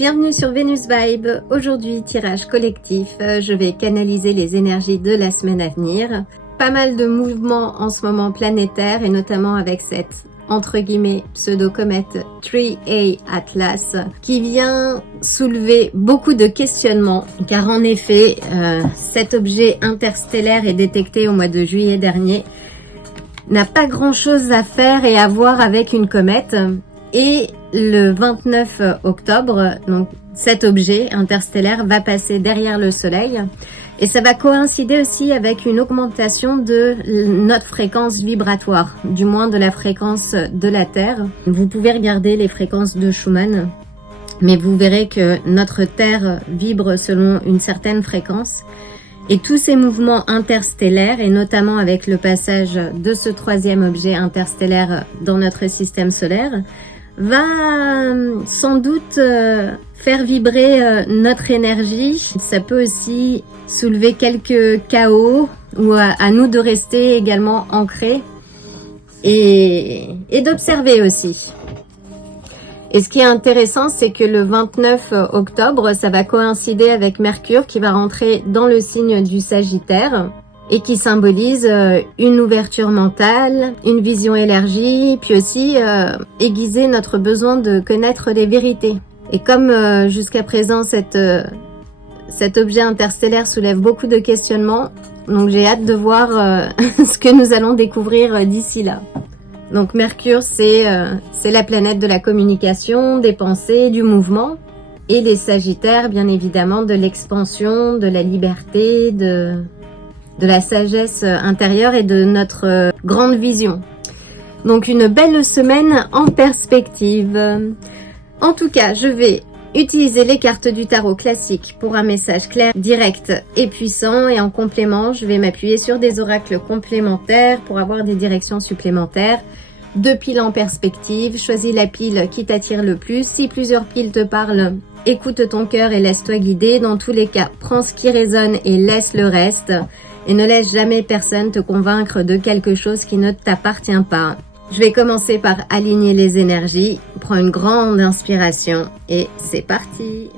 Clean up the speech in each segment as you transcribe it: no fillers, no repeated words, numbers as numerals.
Bienvenue sur Vénus Vibe. Aujourd'hui, tirage collectif. Je vais canaliser les énergies de la semaine à venir. Pas mal de mouvements en ce moment planétaires et notamment avec cette entre guillemets pseudo-comète 3A Atlas qui vient soulever beaucoup de questionnements car en effet cet objet interstellaire est détecté au mois de juillet dernier, n'a pas grand chose à faire et à voir avec une comète. Et le 29 octobre, donc cet objet interstellaire va passer derrière le Soleil et ça va coïncider aussi avec une augmentation de notre fréquence vibratoire, du moins de la fréquence de la Terre. Vous pouvez regarder les fréquences de Schumann, mais vous verrez que notre Terre vibre selon une certaine fréquence. Et tous ces mouvements interstellaires, et notamment avec le passage de ce troisième objet interstellaire dans notre système solaire, va sans doute faire vibrer notre énergie. Ça peut aussi soulever quelques chaos ou à nous de rester également ancrés et d'observer aussi. Et ce qui est intéressant, c'est que le 29 octobre, ça va coïncider avec Mercure qui va rentrer dans le signe du Sagittaire et qui symbolise une ouverture mentale, une vision élargie, puis aussi aiguiser notre besoin de connaître les vérités. Et comme jusqu'à présent cet objet interstellaire soulève beaucoup de questionnements, donc j'ai hâte de voir ce que nous allons découvrir d'ici là. Donc Mercure, c'est la planète de la communication, des pensées, du mouvement. Et les Sagittaires, bien évidemment, de l'expansion, de la liberté, de la sagesse intérieure et de notre grande vision. Donc une belle semaine en perspective. En tout cas, je vais utiliser les cartes du tarot classique pour un message clair, direct et puissant. Et en complément, je vais m'appuyer sur des oracles complémentaires pour avoir des directions supplémentaires. 2 piles en perspective, choisis la pile qui t'attire le plus. Si plusieurs piles te parlent, écoute ton cœur et laisse-toi guider. Dans tous les cas, prends ce qui résonne et laisse le reste. Et ne laisse jamais personne te convaincre de quelque chose qui ne t'appartient pas. Je vais commencer par aligner les énergies. Prends une grande inspiration et c'est parti.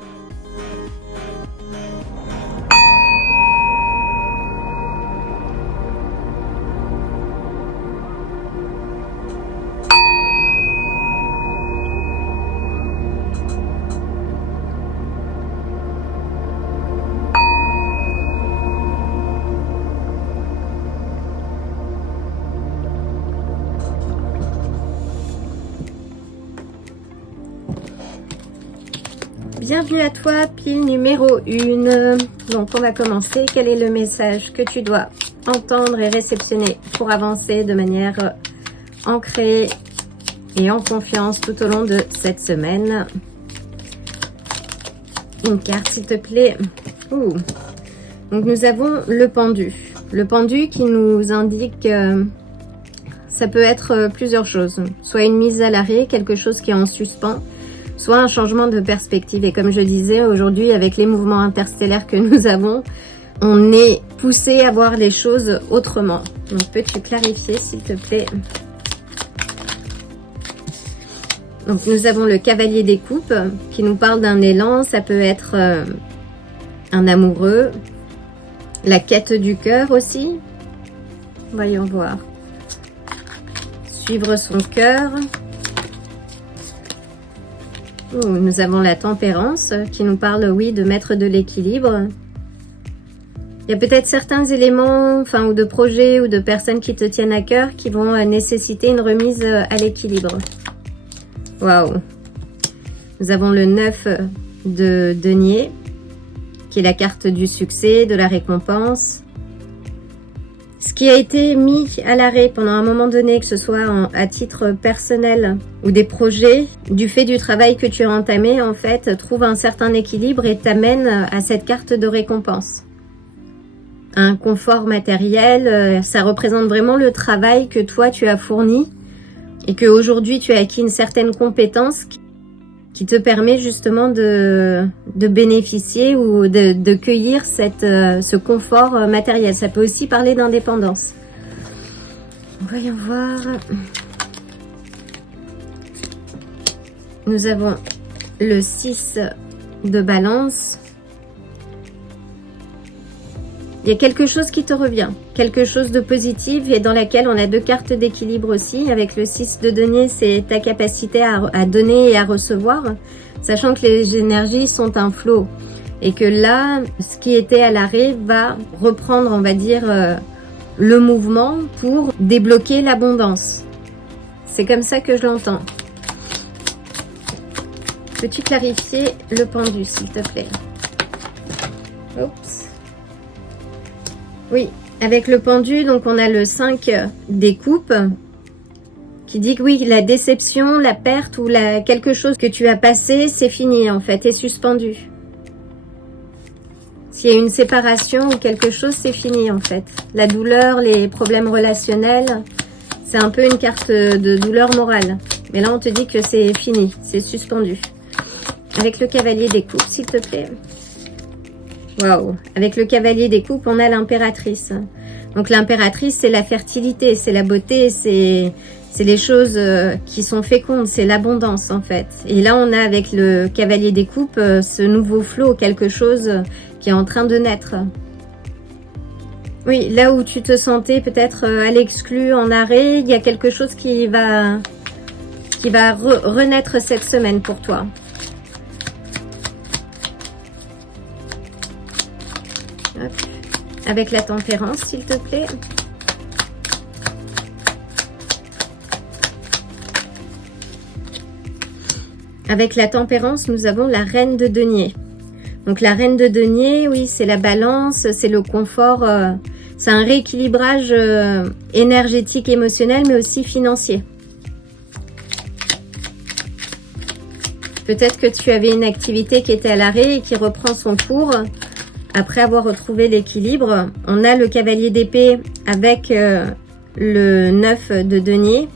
Bienvenue à toi, pile numéro 1. Donc on va commencer. Quel est le message que tu dois entendre et réceptionner pour avancer de manière ancrée et en confiance tout au long de cette semaine? Une carte s'il te plaît. Ouh. Donc nous avons le pendu. Le pendu qui nous indique ça peut être plusieurs choses. Soit une mise à l'arrêt, quelque chose qui est en suspens, soit un changement de perspective. Et comme je disais, aujourd'hui, avec les mouvements interstellaires que nous avons, on est poussé à voir les choses autrement. Donc, peux-tu clarifier, s'il te plaît? Donc, nous avons le cavalier des coupes qui nous parle d'un élan. Ça peut être un amoureux. La quête du cœur aussi. Voyons voir. Suivre son cœur. Nous avons la tempérance qui nous parle, oui, de mettre de l'équilibre. Il y a peut-être certains éléments, ou de projets ou de personnes qui te tiennent à cœur qui vont nécessiter une remise à l'équilibre. Waouh! Nous avons le 9 de denier, qui est la carte du succès, de la récompense. Ce qui a été mis à l'arrêt pendant un moment donné, que ce soit à titre personnel ou des projets, du fait du travail que tu as entamé, en fait, trouve un certain équilibre et t'amène à cette carte de récompense. Un confort matériel, ça représente vraiment le travail que toi tu as fourni et qu'aujourd'hui tu as acquis une certaine compétence qui te permet justement de bénéficier ou de cueillir ce confort matériel. Ça peut aussi parler d'indépendance. Voyons voir. Nous avons le 6 de balance. Il y a quelque chose qui te revient, quelque chose de positif et dans laquelle on a 2 cartes d'équilibre aussi. Avec le 6 de denier, c'est ta capacité à donner et à recevoir, sachant que les énergies sont un flot. Et que là, ce qui était à l'arrêt va reprendre, on va dire, le mouvement pour débloquer l'abondance. C'est comme ça que je l'entends. Peux-tu clarifier le pendu, s'il te plaît? Oups. Oui, avec le pendu, donc on a le 5 des coupes qui dit que oui, la déception, la perte ou quelque chose que tu as passé, c'est fini en fait, est suspendu. S'il y a une séparation ou quelque chose, c'est fini en fait. La douleur, les problèmes relationnels, c'est un peu une carte de douleur morale. Mais là, on te dit que c'est fini, c'est suspendu. Avec le cavalier des coupes, s'il te plaît. Waouh! Avec le cavalier des coupes, on a l'impératrice. Donc l'impératrice, c'est la fertilité, c'est la beauté, c'est les choses qui sont fécondes, c'est l'abondance en fait. Et là, on a avec le cavalier des coupes ce nouveau flot, quelque chose qui est en train de naître. Oui, là où tu te sentais peut-être à l'exclu, en arrêt, il y a quelque chose qui va renaître cette semaine pour toi. Hop. Avec la tempérance, s'il te plaît. Avec la tempérance, nous avons la reine de denier. Donc la reine de denier, oui, c'est la balance, c'est le confort, c'est un rééquilibrage énergétique, émotionnel, mais aussi financier. Peut-être que tu avais une activité qui était à l'arrêt et qui reprend son cours après avoir retrouvé l'équilibre. On a le cavalier d'épée avec le 9 de denier.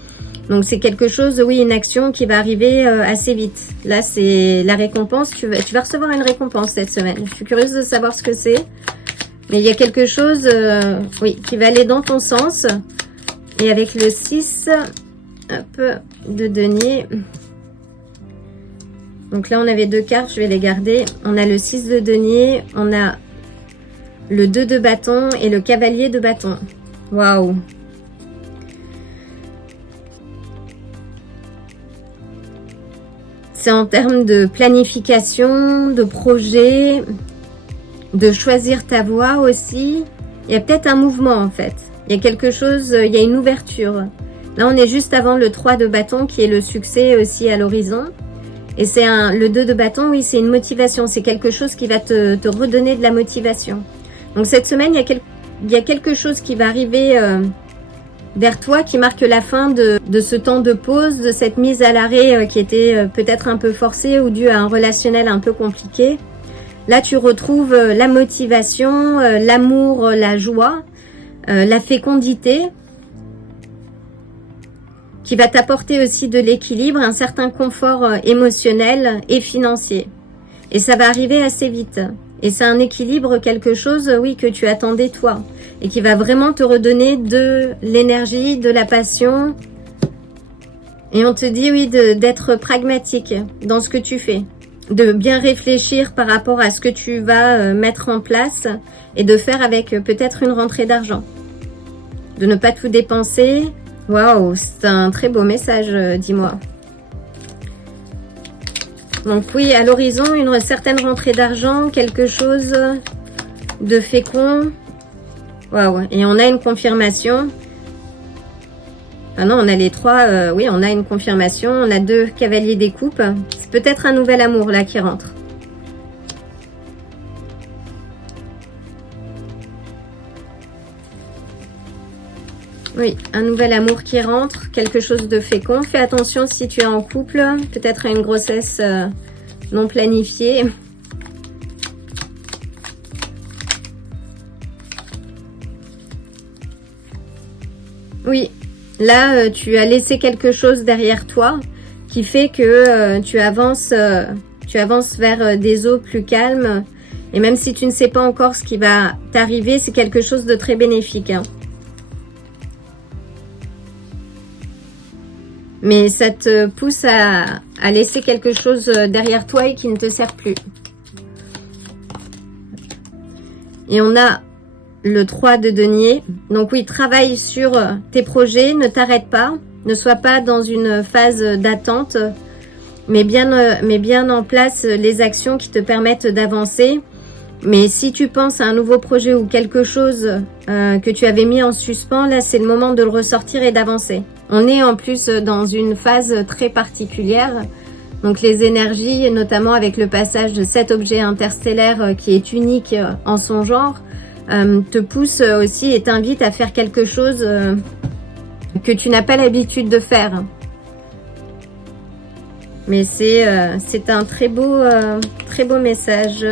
Donc c'est quelque chose, oui, une action qui va arriver assez vite. Là, c'est la récompense. Tu vas recevoir une récompense cette semaine. Je suis curieuse de savoir ce que c'est. Mais il y a quelque chose, oui, qui va aller dans ton sens. Et avec le 6 de denier. Donc là, on avait 2 cartes, je vais les garder. On a le 6 de denier, on a le 2 de bâton et le cavalier de bâton. Waouh! C'est en termes de planification, de projet, de choisir ta voie aussi. Il y a peut-être un mouvement en fait. Il y a quelque chose, il y a une ouverture. Là, on est juste avant le 3 de bâton qui est le succès aussi à l'horizon. Et c'est le 2 de bâton, oui, c'est une motivation. C'est quelque chose qui va te redonner de la motivation. Donc cette semaine, il y a quelque chose qui va arriver vers toi qui marque la fin de ce temps de pause, de cette mise à l'arrêt qui était peut-être un peu forcée ou due à un relationnel un peu compliqué. Là, tu retrouves la motivation, l'amour, la joie, la fécondité qui va t'apporter aussi de l'équilibre, un certain confort émotionnel et financier. Et ça va arriver assez vite. Et c'est un équilibre, quelque chose, oui, que tu attendais toi. Et qui va vraiment te redonner de l'énergie, de la passion. Et on te dit, oui, d'être pragmatique dans ce que tu fais. De bien réfléchir par rapport à ce que tu vas mettre en place. Et de faire avec peut-être une rentrée d'argent. De ne pas tout dépenser. Waouh, c'est un très beau message, dis-moi. Donc oui, à l'horizon, une certaine rentrée d'argent, quelque chose de fécond. Waouh, et on a une confirmation. Ah non, on a les 3, oui, on a une confirmation. On a 2 cavaliers des coupes. C'est peut-être un nouvel amour là qui rentre. Oui, un nouvel amour qui rentre, quelque chose de fécond. Fais attention si tu es en couple, peut-être à une grossesse non planifiée. Oui, là, tu as laissé quelque chose derrière toi qui fait que tu avances vers des eaux plus calmes. Et même si tu ne sais pas encore ce qui va t'arriver, c'est quelque chose de très bénéfique, hein. Mais ça te pousse à laisser quelque chose derrière toi et qui ne te sert plus. Et on a le 3 de denier. Donc oui, travaille sur tes projets, ne t'arrête pas, ne sois pas dans une phase d'attente, mais bien en place les actions qui te permettent d'avancer. Mais si tu penses à un nouveau projet ou quelque chose que tu avais mis en suspens, là c'est le moment de le ressortir et d'avancer. On est en plus dans une phase très particulière. Donc les énergies, notamment avec le passage de cet objet interstellaire qui est unique en son genre, te poussent aussi et t'invitent à faire quelque chose que tu n'as pas l'habitude de faire. Mais c'est un très beau message.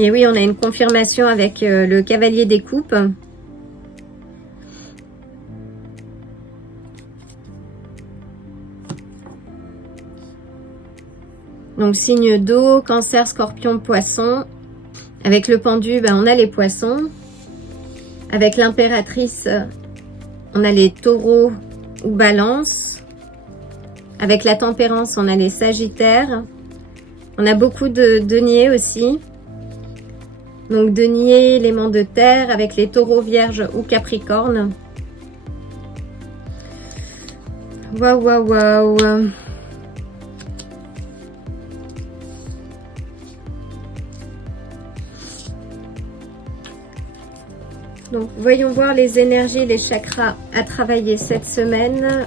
Et oui, on a une confirmation avec le cavalier des coupes. Donc signe d'eau, cancer, scorpion, poisson. Avec le pendu, on a les poissons. Avec l'impératrice, on a les taureaux ou balance. Avec la tempérance, on a les sagittaires. On a beaucoup de deniers aussi. Donc denier, élément de terre, avec les taureaux, vierges ou capricorne. Waouh, waouh, waouh. Donc voyons voir les énergies, les chakras à travailler cette semaine.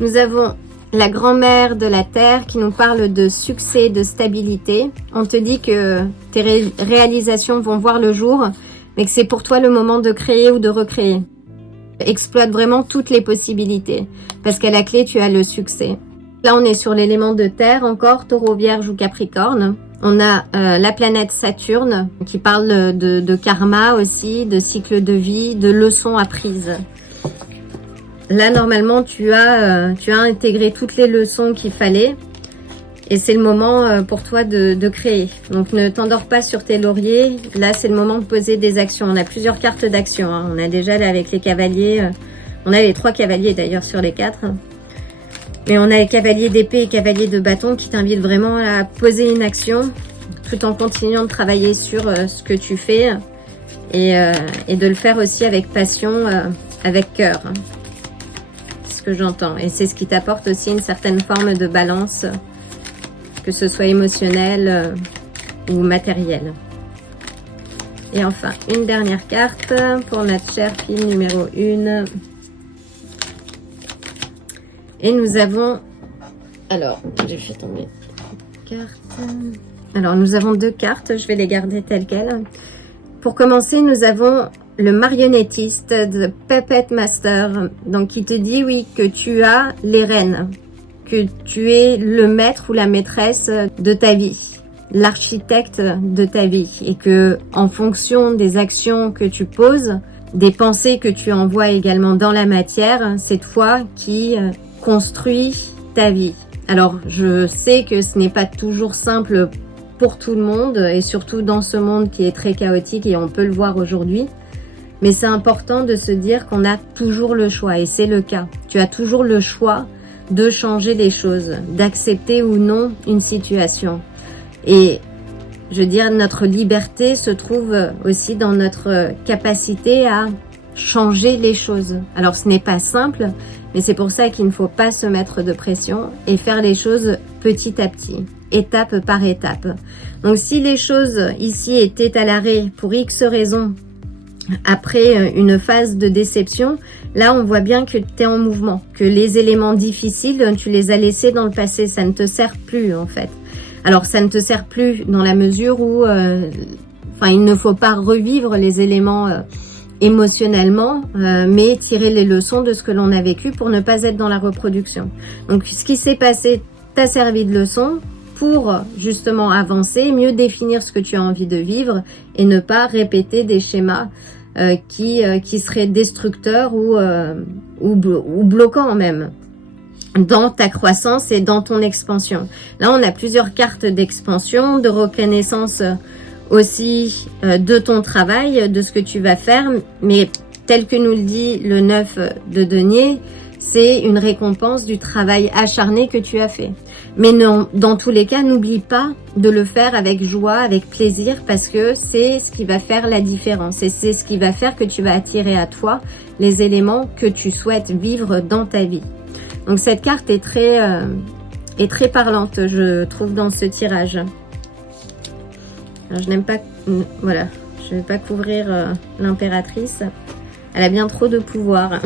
Nous avons la grand-mère de la Terre qui nous parle de succès, de stabilité. On te dit que tes réalisations vont voir le jour, mais que c'est pour toi le moment de créer ou de recréer. Exploite vraiment toutes les possibilités, parce qu'à la clé, tu as le succès. Là, on est sur l'élément de Terre encore, Taureau, Vierge ou Capricorne. On a la planète Saturne qui parle de karma aussi, de cycle de vie, de leçons apprises. Là, normalement, tu as intégré toutes les leçons qu'il fallait et c'est le moment pour toi de créer. Donc, ne t'endors pas sur tes lauriers. Là, c'est le moment de poser des actions. On a plusieurs cartes d'actions. Hein. On a déjà, là, avec les cavaliers, on a les 3 cavaliers d'ailleurs sur les 4. Mais on a les cavaliers d'épée et cavaliers de bâton qui t'invitent vraiment à poser une action tout en continuant de travailler sur ce que tu fais et de le faire aussi avec passion, avec cœur. Que j'entends et c'est ce qui t'apporte aussi une certaine forme de balance, que ce soit émotionnel ou matériel. Et enfin une dernière carte pour notre chère fille numéro 1 et nous avons, alors j'ai fait tomber une carte, alors nous avons 2 cartes, je vais les garder telles quelles. Pour commencer, nous avons le marionnettiste de Puppet Master, donc qui te dit oui que tu as les rênes, que tu es le maître ou la maîtresse de ta vie, l'architecte de ta vie, et que en fonction des actions que tu poses, des pensées que tu envoies également dans la matière, c'est toi qui construis ta vie. Alors je sais que ce n'est pas toujours simple pour tout le monde et surtout dans ce monde qui est très chaotique et on peut le voir aujourd'hui. Mais c'est important de se dire qu'on a toujours le choix et c'est le cas. Tu as toujours le choix de changer les choses, d'accepter ou non une situation. Et je veux dire, notre liberté se trouve aussi dans notre capacité à changer les choses. Alors ce n'est pas simple, mais c'est pour ça qu'il ne faut pas se mettre de pression et faire les choses petit à petit, étape par étape. Donc si les choses ici étaient à l'arrêt pour X raisons, après une phase de déception, là on voit bien que tu es en mouvement, que les éléments difficiles, tu les as laissés dans le passé, ça ne te sert plus en fait. Alors ça ne te sert plus dans la mesure où il ne faut pas revivre les éléments émotionnellement, mais tirer les leçons de ce que l'on a vécu pour ne pas être dans la reproduction. Donc ce qui s'est passé t'a servi de leçon pour justement avancer, mieux définir ce que tu as envie de vivre et ne pas répéter des schémas qui seraient destructeurs ou bloquants même dans ta croissance et dans ton expansion. Là, on a plusieurs cartes d'expansion, de reconnaissance aussi de ton travail, de ce que tu vas faire, mais tel que nous le dit le 9 de denier, c'est une récompense du travail acharné que tu as fait. Mais non, dans tous les cas, n'oublie pas de le faire avec joie, avec plaisir, parce que c'est ce qui va faire la différence et c'est ce qui va faire que tu vas attirer à toi les éléments que tu souhaites vivre dans ta vie. Donc cette carte est très parlante, je trouve, dans ce tirage. Alors, je n'aime pas... Voilà, je ne vais pas couvrir l'impératrice. Elle a bien trop de pouvoir.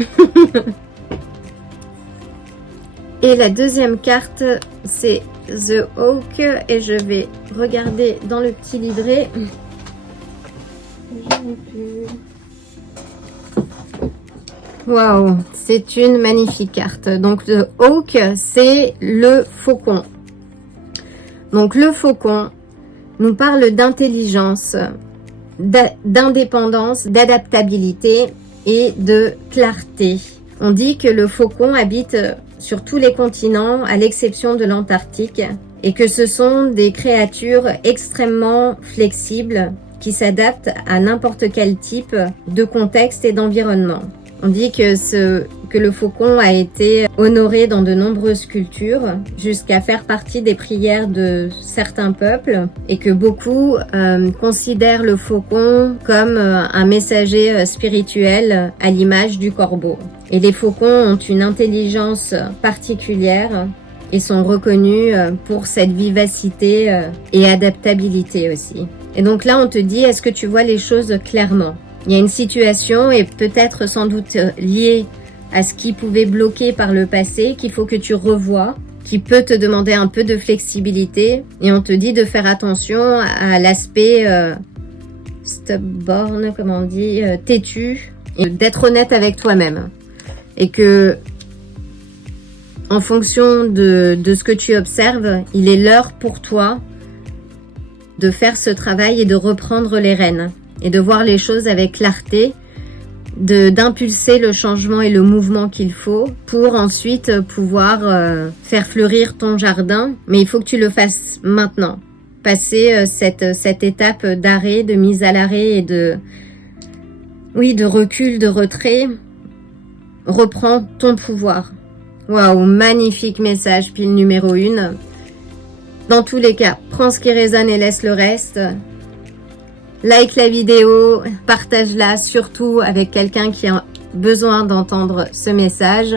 Et la deuxième carte, c'est The Hawk. Et je vais regarder dans le petit livret. Waouh, c'est une magnifique carte. Donc The Hawk, c'est le faucon. Donc le faucon nous parle d'intelligence, d'indépendance, d'adaptabilité et de clarté. On dit que le faucon habite sur tous les continents à l'exception de l'Antarctique et que ce sont des créatures extrêmement flexibles qui s'adaptent à n'importe quel type de contexte et d'environnement. On dit que le faucon a été honoré dans de nombreuses cultures jusqu'à faire partie des prières de certains peuples et que beaucoup considèrent le faucon comme un messager spirituel à l'image du corbeau. Et les faucons ont une intelligence particulière et sont reconnus pour cette vivacité et adaptabilité aussi. Et donc là, on te dit, est-ce que tu vois les choses clairement ? Il y a une situation et peut-être sans doute liée à ce qui pouvait bloquer par le passé, qu'il faut que tu revoies, qui peut te demander un peu de flexibilité. Et on te dit de faire attention à l'aspect stubborn, comme on dit, têtu, et d'être honnête avec toi-même. Et que, en fonction de ce que tu observes, il est l'heure pour toi de faire ce travail et de reprendre les rênes. Et de voir les choses avec clarté, d'impulser le changement et le mouvement qu'il faut pour ensuite pouvoir faire fleurir ton jardin. Mais il faut que tu le fasses maintenant. Passer cette étape d'arrêt, de mise à l'arrêt et de recul, de retrait. Reprends ton pouvoir. Waouh, magnifique message, pile numéro 1. Dans tous les cas, prends ce qui résonne et laisse le reste. Like la vidéo, partage-la surtout avec quelqu'un qui a besoin d'entendre ce message.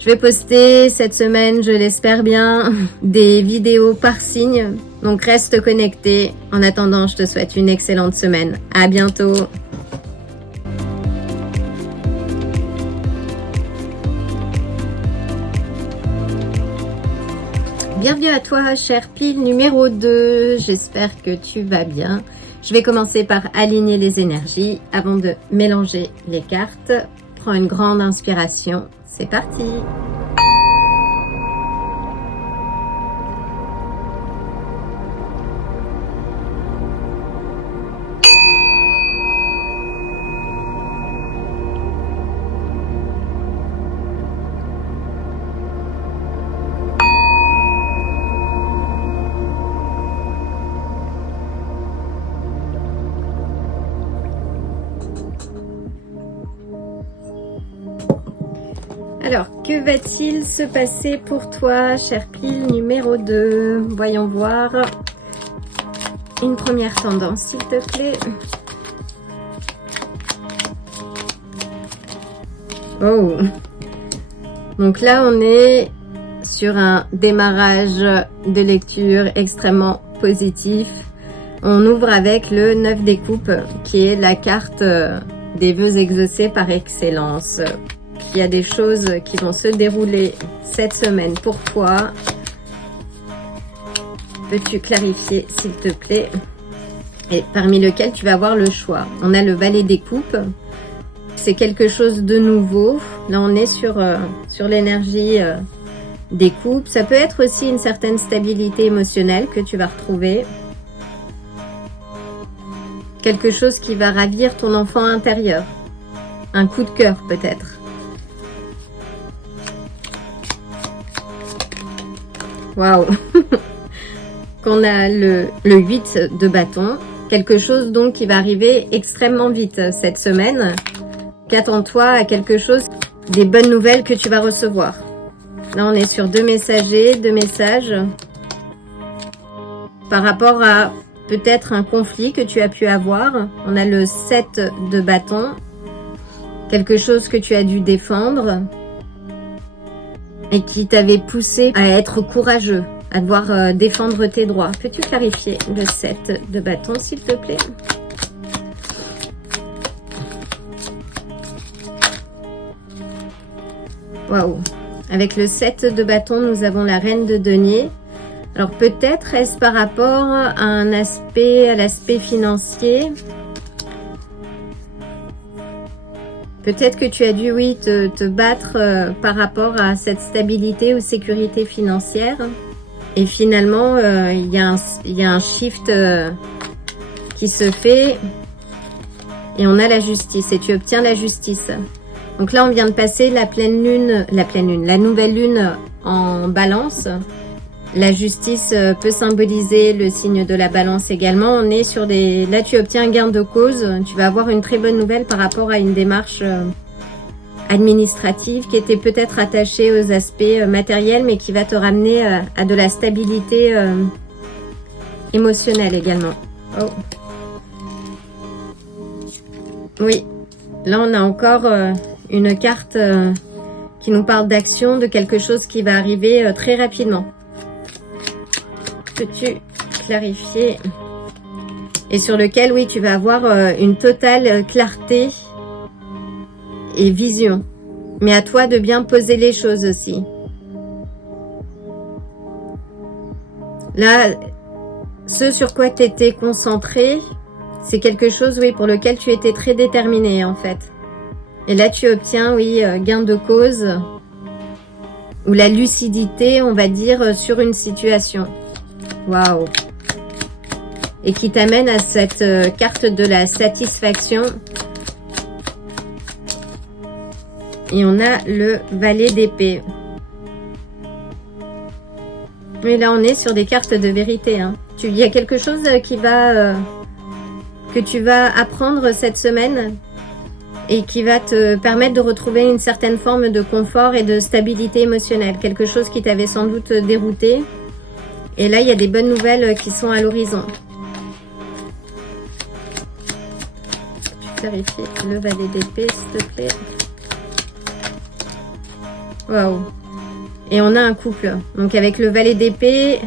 Je vais poster cette semaine, je l'espère bien, des vidéos par signe. Donc reste connecté. En attendant, je te souhaite une excellente semaine. À bientôt. Bienvenue à toi, chère pile numéro 2. J'espère que tu vas bien. Je vais commencer par aligner les énergies avant de mélanger les cartes. Prends une grande inspiration. C'est parti! Alors, que va-t-il se passer pour toi, chère pile numéro 2? Voyons voir. Une première tendance, s'il te plaît. Oh! Donc là, on est sur un démarrage de lecture extrêmement positif. On ouvre avec le 9 des coupes, qui est la carte des vœux exaucés par excellence. Il y a des choses qui vont se dérouler cette semaine pour toi. peux-tu clarifier s'il te plaît? Et parmi lequel tu vas avoir le choix. On a le valet des coupes. C'est quelque chose de nouveau. Là, on est sur l'énergie des coupes. Ça peut être aussi une certaine stabilité émotionnelle que tu vas retrouver. Quelque chose qui va ravir ton enfant intérieur. Un coup de cœur peut-être. Waouh. Qu'on a le 8 de bâton. Quelque chose donc qui va arriver extrêmement vite cette semaine. Qu'attends-toi à quelque chose, des bonnes nouvelles que tu vas recevoir. Là, on est sur 2 messagers, 2 messages. Par rapport à peut-être un conflit que tu as pu avoir. On a le 7 de bâton. Quelque chose que tu as dû défendre. Et qui t'avait poussé à être courageux. À devoir défendre tes droits. Peux-tu clarifier le 7 de bâton, s'il te plaît? Waouh! Avec le 7 de bâton, nous avons la reine de denier. Alors peut-être est-ce par rapport à l'aspect financier. Peut-être que tu as dû, oui, te battre par rapport à cette stabilité ou sécurité financière. Et finalement, il y a un shift qui se fait. Et on a la justice. Et tu obtiens la justice. Donc là, on vient de passer la nouvelle lune en balance. La justice peut symboliser le signe de la balance également. On est sur des... Là, tu obtiens un gain de cause. Tu vas avoir une très bonne nouvelle par rapport à une démarche administrative qui était peut-être attachée aux aspects matériels, mais qui va te ramener à de la stabilité émotionnelle également. Oh. Oui. Là, on a encore une carte qui nous parle d'action, de quelque chose qui va arriver très rapidement. Peux-tu clarifier? Et sur lequel, oui, tu vas avoir une totale clarté et vision. Mais à toi de bien poser les choses aussi. Là, ce sur quoi tu étais concentré, c'est quelque chose, oui, pour lequel tu étais très déterminé, en fait. Et là, tu obtiens, oui, gain de cause ou la lucidité, on va dire, sur une situation. Waouh! Et qui t'amène à cette carte de la satisfaction. Et on a le valet d'épée. Mais là, on est sur des cartes de vérité. Hein. Il y a quelque chose qui va... que tu vas apprendre cette semaine et qui va te permettre de retrouver une certaine forme de confort et de stabilité émotionnelle. Quelque chose qui t'avait sans doute dérouté. Et là, il y a des bonnes nouvelles qui sont à l'horizon. Tu vérifies le valet d'épée, s'il te plaît. Waouh! Et on a un couple. Donc avec le valet d'épée,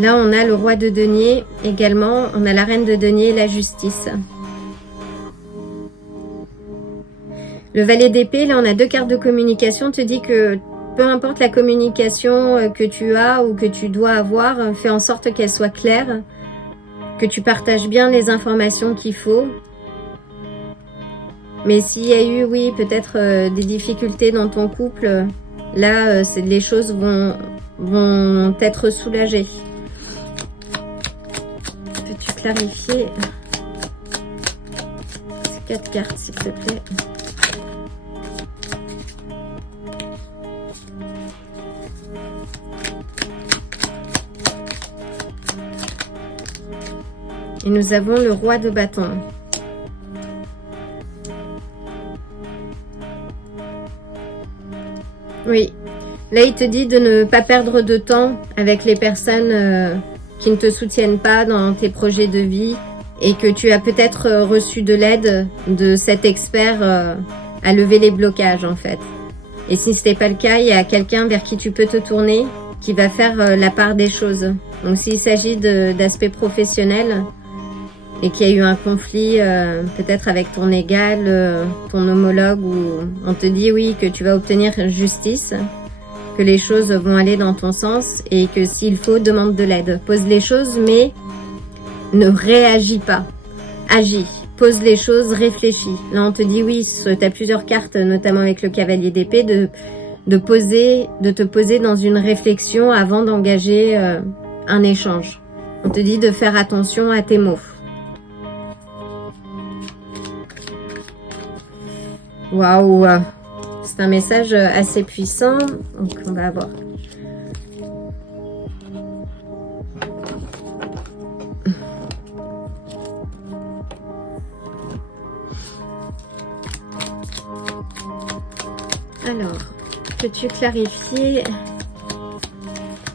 là on a le roi de denier également. On a la reine de denier et la justice. Le valet d'épée, là on a 2 cartes de communication. Te dit que peu importe la communication que tu as ou que tu dois avoir, fais en sorte qu'elle soit claire, que tu partages bien les informations qu'il faut. Mais s'il y a eu, oui, peut-être des difficultés dans ton couple, là, les choses vont être soulagées. Peux-tu clarifier ces 4 cartes, s'il te plaît? Et nous avons le roi de bâton. Oui, là il te dit de ne pas perdre de temps avec les personnes qui ne te soutiennent pas dans tes projets de vie et que tu as peut-être reçu de l'aide de cet expert à lever les blocages en fait. Et si ce n'est pas le cas, il y a quelqu'un vers qui tu peux te tourner qui va faire la part des choses. Donc s'il s'agit d'aspects professionnels et qu'il y a eu un conflit peut-être avec ton égal, ton homologue, où on te dit oui que tu vas obtenir justice, que les choses vont aller dans ton sens et que s'il faut, demande de l'aide. Pose les choses, mais ne réagis pas. Agis. Pose les choses, réfléchis. Là, on te dit oui, tu as plusieurs cartes, notamment avec le cavalier d'épée, de te poser dans une réflexion avant d'engager un échange. On te dit de faire attention à tes mots. Waouh! C'est un message assez puissant, donc on va voir. Alors, peux-tu clarifier,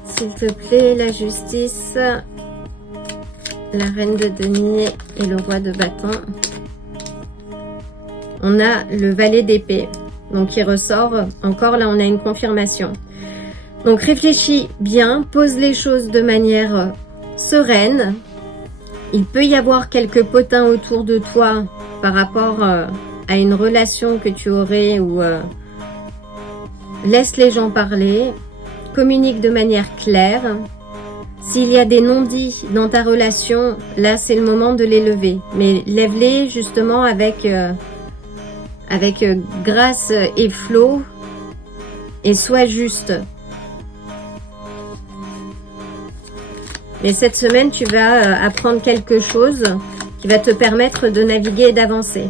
s'il te plaît, la justice, la reine de denier et le roi de bâton? On a le valet d'épée, donc qui ressort. Encore là, on a une confirmation. Donc réfléchis bien, pose les choses de manière sereine. Il peut y avoir quelques potins autour de toi par rapport à une relation que tu aurais ou laisse les gens parler, communique de manière claire. S'il y a des non-dits dans ta relation, là c'est le moment de les lever. Mais lève-les justement avec grâce et flot et sois juste. Mais cette semaine, tu vas apprendre quelque chose qui va te permettre de naviguer et d'avancer.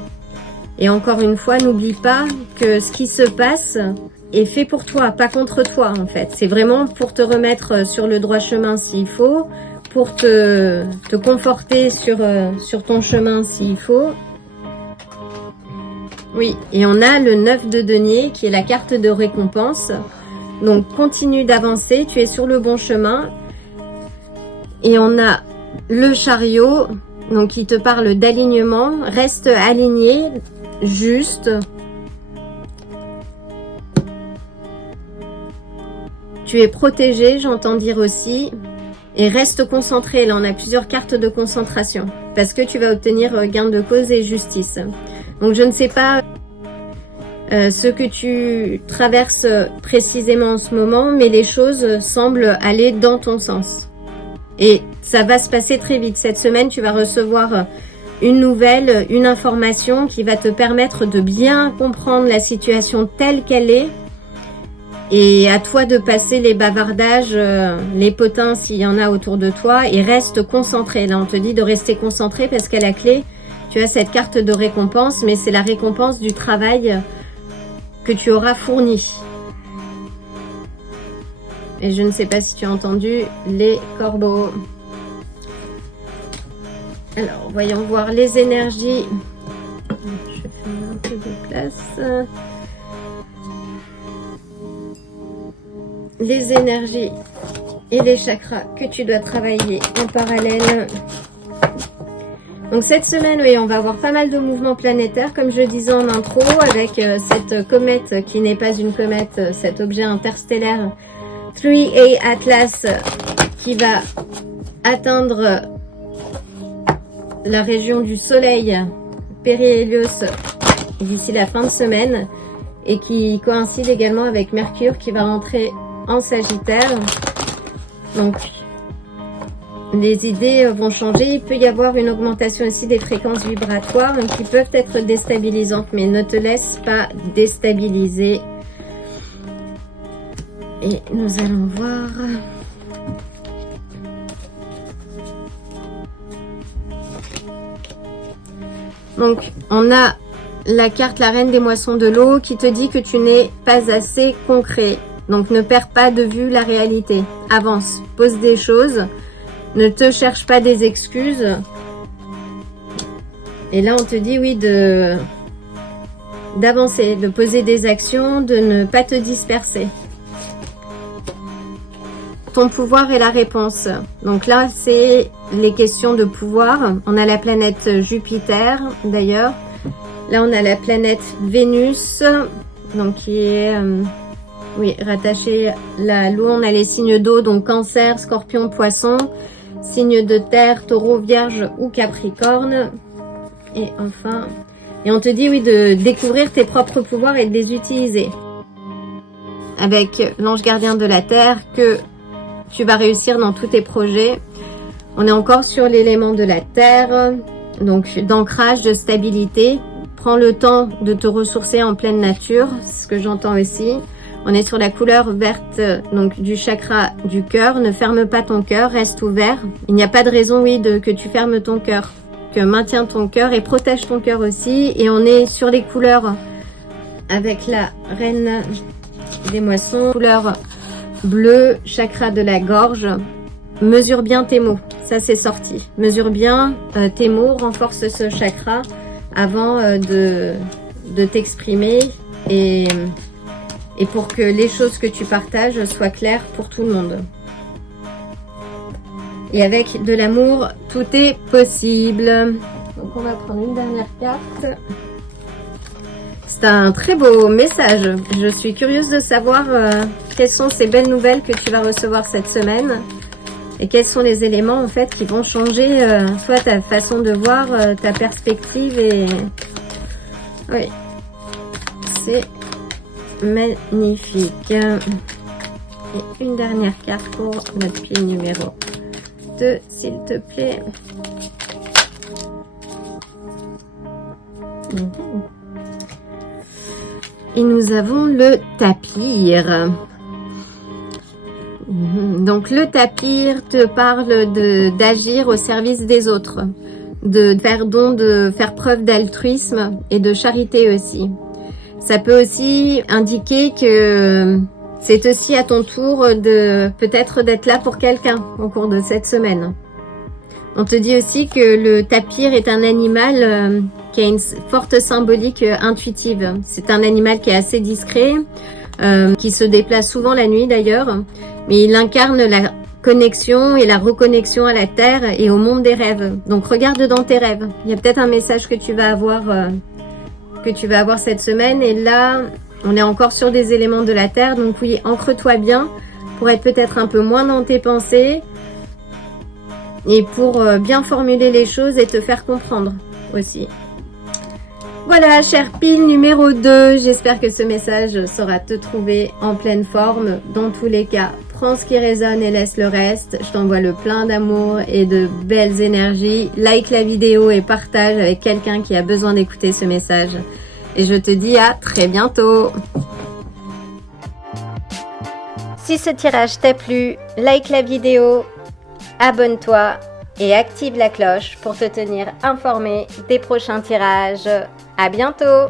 Et encore une fois, n'oublie pas que ce qui se passe est fait pour toi, pas contre toi en fait. C'est vraiment pour te remettre sur le droit chemin s'il faut, pour te conforter sur ton chemin s'il faut. Oui, et on a le 9 de denier qui est la carte de récompense. Donc continue d'avancer, tu es sur le bon chemin. Et on a le chariot, donc qui te parle d'alignement. Reste aligné, juste. Tu es protégé, j'entends dire aussi. Et reste concentré. Là, on a plusieurs cartes de concentration. Parce que tu vas obtenir gain de cause et justice. Donc, je ne sais pas ce que tu traverses précisément en ce moment, mais les choses semblent aller dans ton sens. Et ça va se passer très vite. Cette semaine, tu vas recevoir une nouvelle, une information qui va te permettre de bien comprendre la situation telle qu'elle est. Et à toi de passer les bavardages, les potins s'il y en a autour de toi. Et reste concentré. Là, on te dit de rester concentré parce qu'à la clé, tu as cette carte de récompense. Mais c'est la récompense du travail que tu auras fourni. Et je ne sais pas si tu as entendu les corbeaux. Alors, voyons voir les énergies. Je fais un peu de place. Les énergies et les chakras que tu dois travailler en parallèle. Donc cette semaine, oui, on va avoir pas mal de mouvements planétaires, comme je disais en intro, avec cette comète qui n'est pas une comète, cet objet interstellaire 3A Atlas qui va atteindre la région du Soleil, Périhélios, d'ici la fin de semaine, et qui coïncide également avec Mercure qui va rentrer en Sagittaire. Donc les idées vont changer. Il peut y avoir une augmentation aussi des fréquences vibratoires qui peuvent être déstabilisantes, mais ne te laisse pas déstabiliser. Et nous allons voir. Donc on a la carte la reine des moissons de l'eau qui te dit que tu n'es pas assez concret. Donc ne perds pas de vue la réalité. Avance, pose des choses. Ne te cherche pas des excuses. Et là on te dit oui d'avancer, de poser des actions, de ne pas te disperser. Ton pouvoir est la réponse. Donc là c'est les questions de pouvoir. On a la planète Jupiter d'ailleurs. Là on a la planète Vénus, donc qui est rattachée là où on a les signes d'eau, donc Cancer, Scorpion, Poisson, signes de terre, Taureau, Vierge ou Capricorne. Et enfin, et on te dit oui de découvrir tes propres pouvoirs et de les utiliser. avec l'ange gardien de la terre que tu vas réussir dans tous tes projets. On est encore sur l'élément de la terre, donc d'ancrage, de stabilité. Prends le temps de te ressourcer en pleine nature, c'est ce que j'entends aussi. On est sur la couleur verte donc du chakra du cœur. Ne ferme pas ton cœur, reste ouvert. Il n'y a pas de raison, oui, que tu fermes ton cœur. Que maintiens ton cœur et protège ton cœur aussi. Et on est sur les couleurs avec la reine des moissons, couleur bleue, chakra de la gorge. Mesure bien tes mots, ça c'est sorti. Mesure bien tes mots, renforce ce chakra avant de t'exprimer et pour que les choses que tu partages soient claires pour tout le monde. Et avec de l'amour, tout est possible. Donc on va prendre une dernière carte. C'est un très beau message. Je suis curieuse de savoir quelles sont ces belles nouvelles que tu vas recevoir cette semaine. Et quels sont les éléments en fait qui vont changer soit ta façon de voir, ta perspective et... Oui, c'est magnifique. Et une dernière carte pour notre pile numéro 2, s'il te plaît. Et nous avons le tapir. Donc le tapir te parle d'agir au service des autres, de faire don, de faire preuve d'altruisme et de charité aussi. Ça peut aussi indiquer que c'est aussi à ton tour de peut-être d'être là pour quelqu'un au cours de cette semaine. On te dit aussi que le tapir est un animal qui a une forte symbolique intuitive. C'est un animal qui est assez discret, qui se déplace souvent la nuit d'ailleurs, mais il incarne la connexion et la reconnexion à la terre et au monde des rêves. Donc regarde dans tes rêves. Il y a peut-être un message que tu vas avoir cette semaine. Et là, on est encore sur des éléments de la terre. Donc oui, ancre-toi bien pour être peut-être un peu moins dans tes pensées et pour bien formuler les choses et te faire comprendre aussi. Voilà, chère pile numéro 2, j'espère que ce message saura te trouver en pleine forme. Dans tous les cas, prends ce qui résonne et laisse le reste. Je t'envoie le plein d'amour et de belles énergies. Like la vidéo et partage avec quelqu'un qui a besoin d'écouter ce message. Et je te dis à très bientôt. Si ce tirage t'a plu, like la vidéo, abonne-toi et active la cloche pour te tenir informé des prochains tirages. À bientôt!